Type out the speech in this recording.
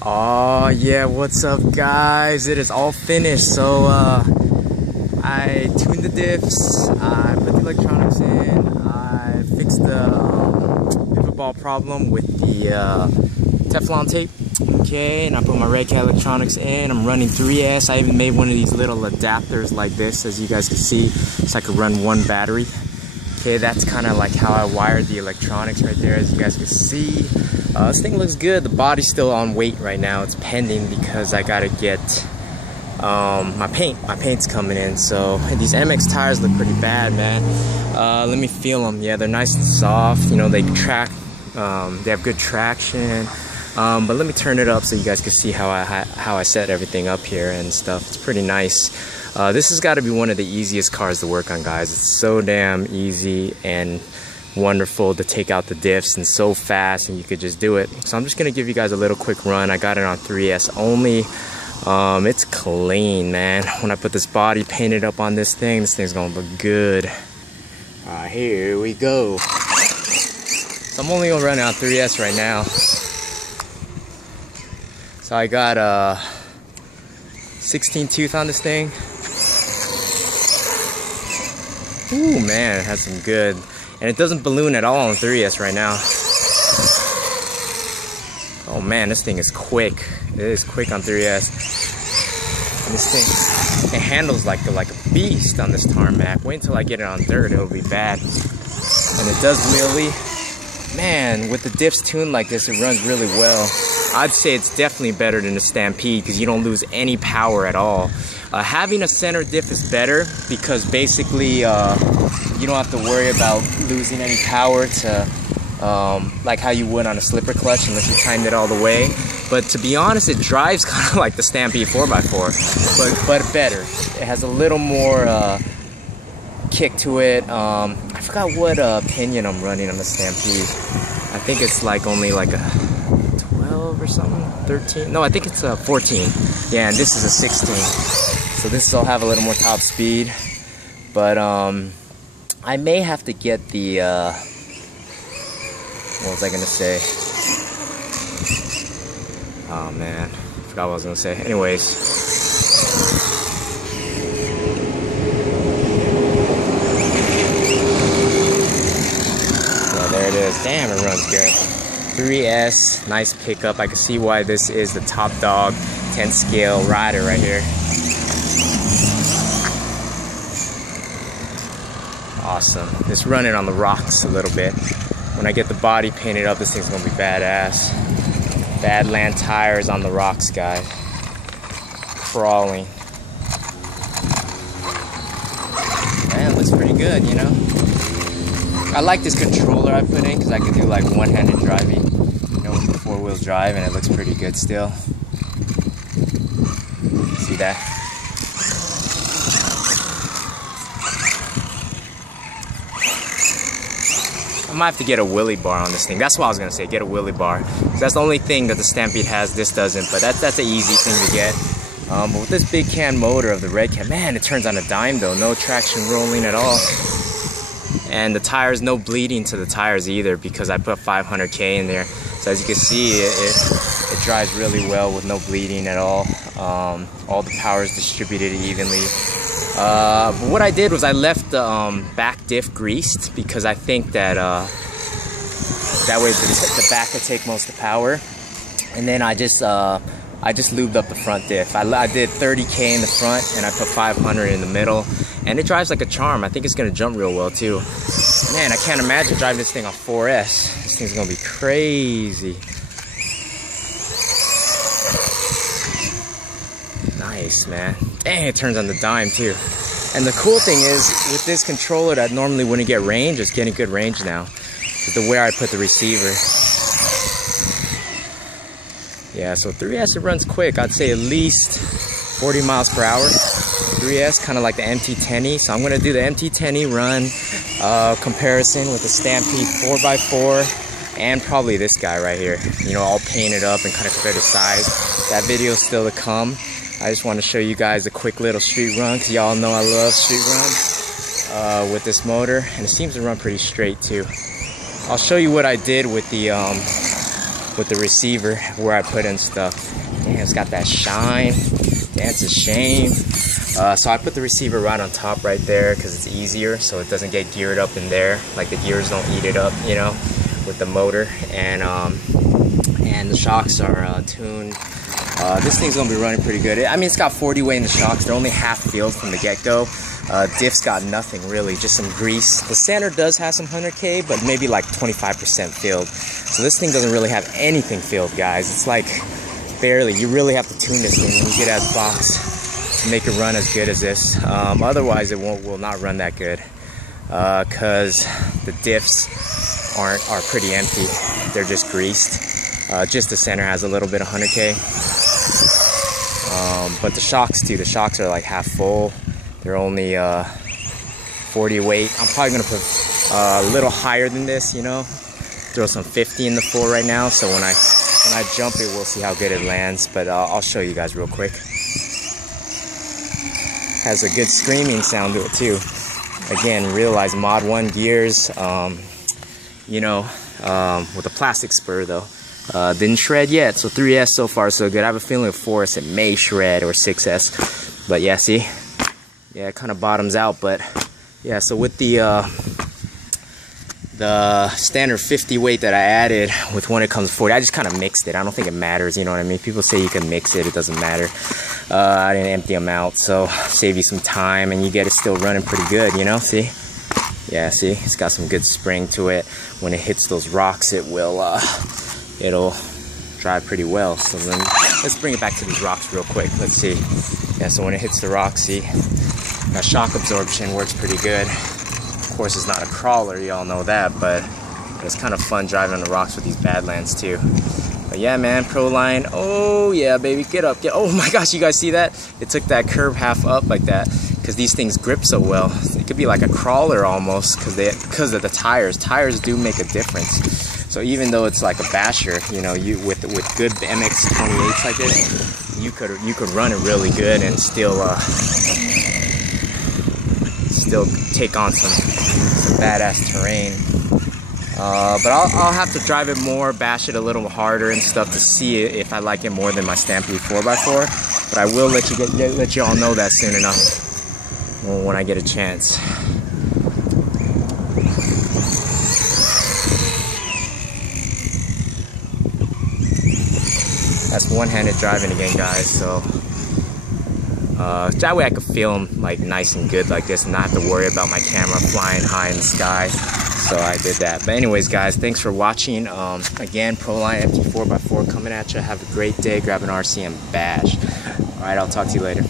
Oh yeah, what's up guys? It is all finished. So I tuned the diffs, I put the electronics in, I fixed the pivot ball problem with the Teflon tape. Okay, and I put my red cat electronics in. I'm running 3S. I even made one of these little adapters like this, as you guys can see, so I could run one battery. Okay, that's kind of like how I wired the electronics right there, as you guys can see. This thing looks good. The body's still on weight right now. It's pending because I gotta get my paint. My paint's coming in. So these MX tires look pretty bad, man. Let me feel them. Yeah, they're nice and soft. You know, they track. They have good traction. But let me turn it up so you guys can see how I set everything up here and stuff. It's pretty nice. This has got to be one of the easiest cars to work on, guys. It's so damn easy and wonderful to take out the diffs, and so fast, and you could just do it. So I'm just gonna give you guys a little quick run. I got it on 3S only. It's clean, man. When I put this body painted up on this thing's gonna look good. Here we go. So I'm only gonna run it on 3S right now. So I got 16 tooth on this thing. Ooh, man, it has some good. And it doesn't balloon at all on 3S right now. Oh man, this thing is quick. It is quick on 3S. And this thing, it handles like a beast on this tarmac. Wait until I get it on dirt, it'll be bad. And it does wheelie. Man, with the diffs tuned like this, it runs really well. I'd say it's definitely better than the Stampede because you don't lose any power at all. Having a center diff is better because basically you don't have to worry about losing any power to like how you would on a slipper clutch unless you timed it all the way. But to be honest, it drives kind of like the Stampede 4x4, but better. It has a little more kick to it. I forgot what pinion I'm running on the Stampede. I think it's like only like a 12 or something, 13. No, I think it's a 14. Yeah, and this is a 16. So this will have a little more top speed. But I may have to get the what was I gonna say? Oh man, I forgot what I was gonna say. Anyways. So there it is. Damn, it runs good. 3S, nice pickup. I can see why this is the top dog 10 scale rider right here. Awesome. Just running on the rocks a little bit. When I get the body painted up, this thing's gonna be badass. Badland tires on the rocks, guys. Crawling. Man, it looks pretty good, you know? I like this controller I put in because I can do like one-handed driving, you know, with the 4-wheel drive, and it looks pretty good still. See that? I might have to get a wheelie bar on this thing. That's what I was gonna say, get a wheelie bar. That's the only thing that the Stampede has, this doesn't, but that's an easy thing to get. But with this big can motor of the red can, man, it turns on a dime though, no traction rolling at all. And the tires, no bleeding to the tires either because I put 500K in there. So as you can see, it drives really well with no bleeding at all. All the power is distributed evenly. But what I did was I left the back diff greased because I think that that way the back could take most of the power. And then I just lubed up the front diff. I did 30K in the front and I put 500 in the middle. And it drives like a charm. I think it's gonna jump real well too. Man, I can't imagine driving this thing on 4S. This thing's gonna be crazy. Nice, man. Dang, it turns on the dime too. And the cool thing is, with this controller that normally wouldn't get range, it's getting good range now. It's the way I put the receiver. Yeah, so 3S, it runs quick. I'd say at least 40 miles per hour. 3S, kind of like the MT10E. So I'm gonna do the MT10E run comparison with the Stampede 4x4 and probably this guy right here. You know, all painted up and kind of compare the size. That video is still to come. I just want to show you guys a quick little street run because y'all know I love street runs with this motor, and it seems to run pretty straight too. I'll show you what I did with the with the receiver where I put in stuff. Damn, it's got that shine. Damn, it's a shame. So I put the receiver right on top right there because it's easier, so it doesn't get geared up in there. Like the gears don't eat it up, you know, with the motor. And the shocks are tuned. This thing's gonna be running pretty good. I mean, it's got 40 weight in the shocks. They're only half filled from the get-go. Diff's got nothing really, just some grease. The sander does have some 100K, but maybe like 25% filled. So this thing doesn't really have anything filled, guys. It's like barely. You really have to tune this thing when you get out of the box to make it run as good as this. Otherwise, it will not run that good because the diffs are pretty empty. They're just greased. Just the center has a little bit of 100K. But the shocks too, the shocks are like half full. They're only 40 weight. I'm probably gonna put a little higher than this, you know, throw some 50 in the floor right now. So when I jump it, we'll see how good it lands. But I'll show you guys real quick. Has a good screaming sound to it too. Again, realize Mod 1 gears, you know, with a plastic spur though. Didn't shred yet, so 3S so far so good. I have a feeling with 4S it may shred, or 6S, but yeah, see, yeah, it kind of bottoms out. But yeah, so with the standard 50 weight that I added with when it comes to 40, I just kind of mixed it. I don't think it matters, you know what I mean? People say you can mix it, it doesn't matter. I didn't empty them out, so save you some time and you get it still running pretty good, you know, see? Yeah, see, it's got some good spring to it. When it hits those rocks, it will it'll drive pretty well. So then let's bring it back to these rocks real quick. Let's see. Yeah, so when it hits the rocks, see, that shock absorption works pretty good. Of course, it's not a crawler, y'all know that, but it's kind of fun driving on the rocks with these Badlands too. But yeah, man, PROLINE. Oh yeah, baby, get up, get. Oh my gosh, you guys see that? It took that curve half up like that because these things grip so well. It could be like a crawler almost because of the tires. Tires do make a difference. So even though it's like a basher, you know, you with good MX-28s like this, you could run it really good and still take on some badass terrain. But I'll have to drive it more, bash it a little harder and stuff to see if I like it more than my Stampede 4x4. But I will let you all know that soon enough when I get a chance. That's one-handed driving again, guys, so that way I could film like nice and good like this and not have to worry about my camera flying high in the sky. So I did that. But anyways, guys, thanks for watching. Again, PROLINE MT 4x4 coming at you. Have a great day. Grab an RC and bash. All right, I'll talk to you later.